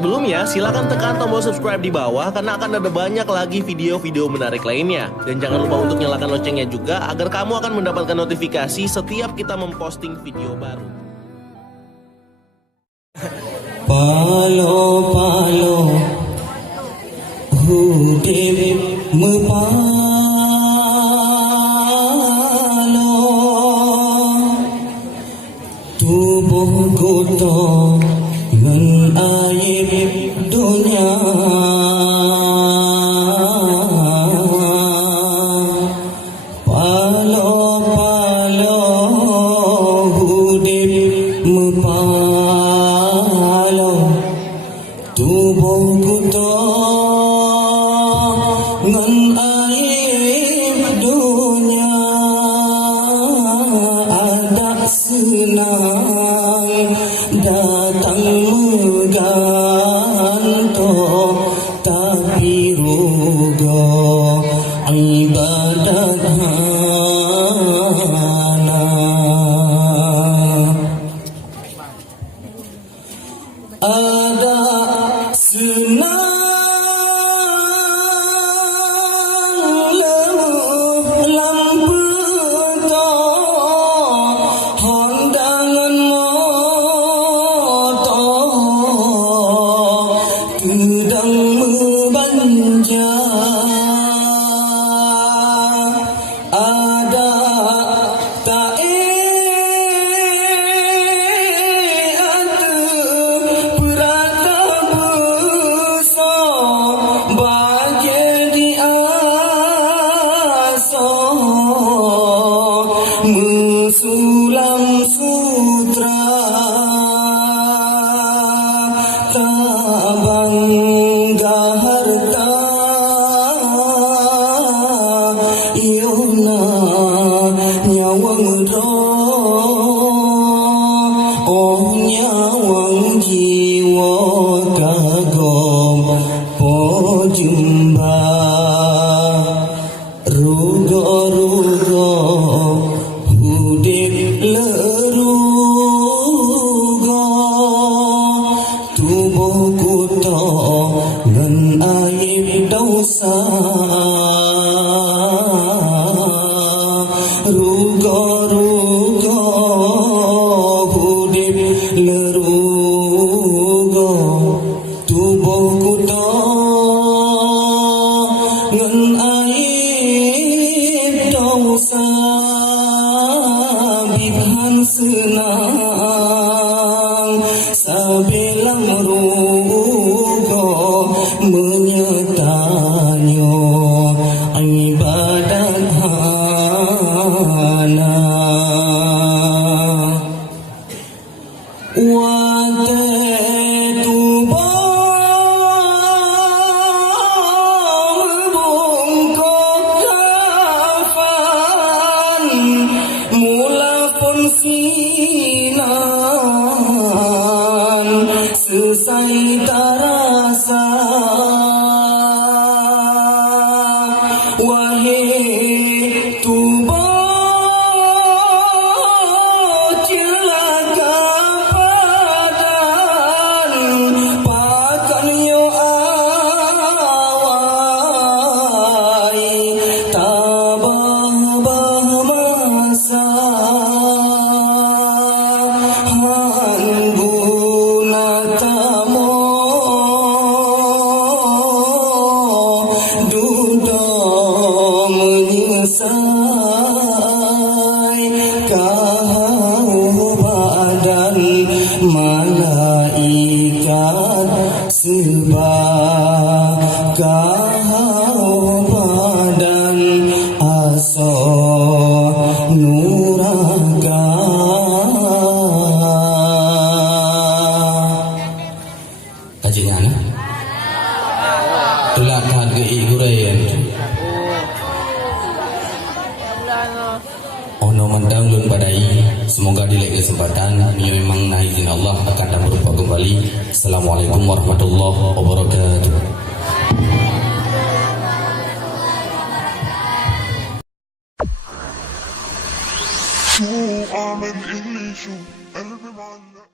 Sebelumnya, silakan tekan tombol subscribe di bawah karena akan ada banyak lagi video-video menarik lainnya. Dan jangan lupa untuk nyalakan loncengnya juga agar kamu akan mendapatkan notifikasi setiap kita memposting video baru. Palo palo hudip mepalo tubuh kuto ngan aib dunia palo palo hudip mepalo tubuh kuto ngan aib dunia ada senang datang mengganto tapi rugo ibadat hana ada senang lemuh lampu hondangan motor kedang membanja ada tak sulam sutra tabangga harta iuna nyawang oh nyawang jiwa kagom pojumba rugo-rugo hudip lerugo tubuh kuto ngan aib dosa rugo-rugo hudip lerugo tubuh kuto ngan aib dosa bibhan senang sabelang rugo menyetanyo ibadat hana wate selesai terasa wahai tubuh celaka padan pakan yo awai tabah bahmasa kau badan malaikat sebab kau badan aso nuraga kajinya anak tulak harga igurayan ono mandang lun badai semoga dilek kesempatan nyo memang na izin Allah akan dan berupa kembali. Assalamualaikum warahmatullahi wabarakatuh. شو عامل إلي شو قلبي معلق